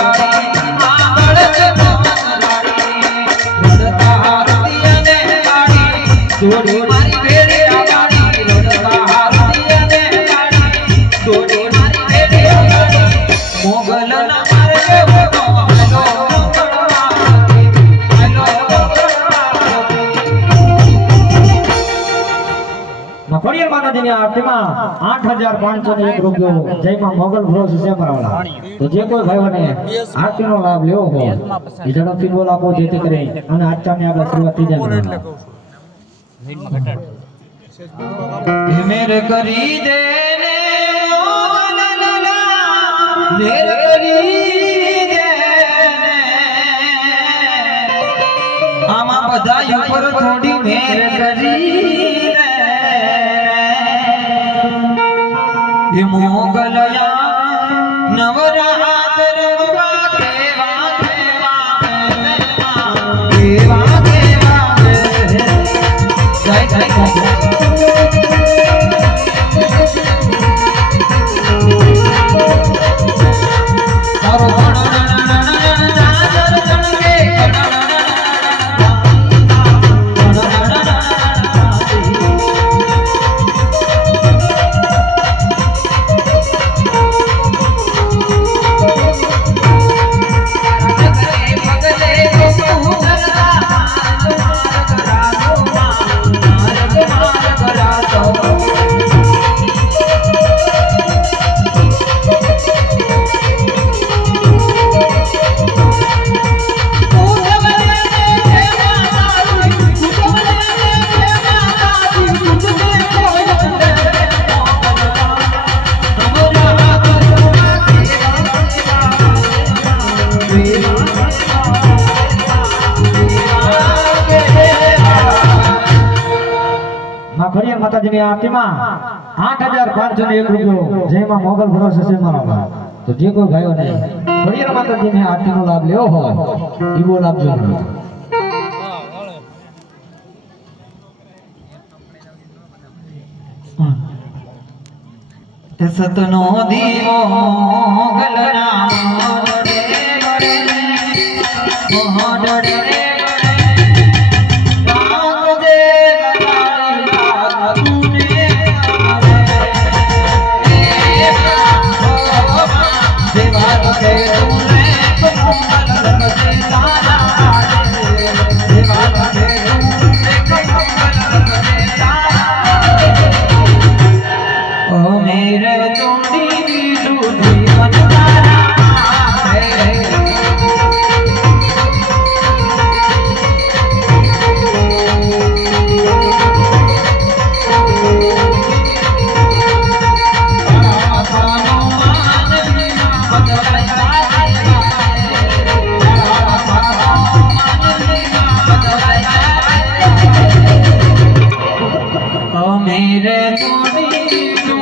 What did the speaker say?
કંકોર ખોડિયાર માતાજીની આરતીમાં આઠ હજાર પાંચસો ને એક રૂપિયો જયમાં મોગલ ફ્રોસ છે તો જે કોઈ ભાઈઓને આરતીનો લાભ લેવો હોય, એ ઝડપથી બોલ આપો, જેથી કરી અને આજની આપણે શરૂઆત થઈ જાય મેરે કરી દે મેર કરી દે. આમાં બધા ઉપર થોડી મેર કરી એ મોગલયા નવરાત ખોડિયાર માતાજીની આરતીમાં આઠ હજાર પાંચસો ને એક રૂપિયો જેમાં મોગલ ભરોસે છે તો જે કોઈ ભાઈઓને ખોડિયાર માતાજીની આરતીનો લાભ લેવો હોય એ બોલ આપજો તે સતનો દીવો મોગલના Cristo.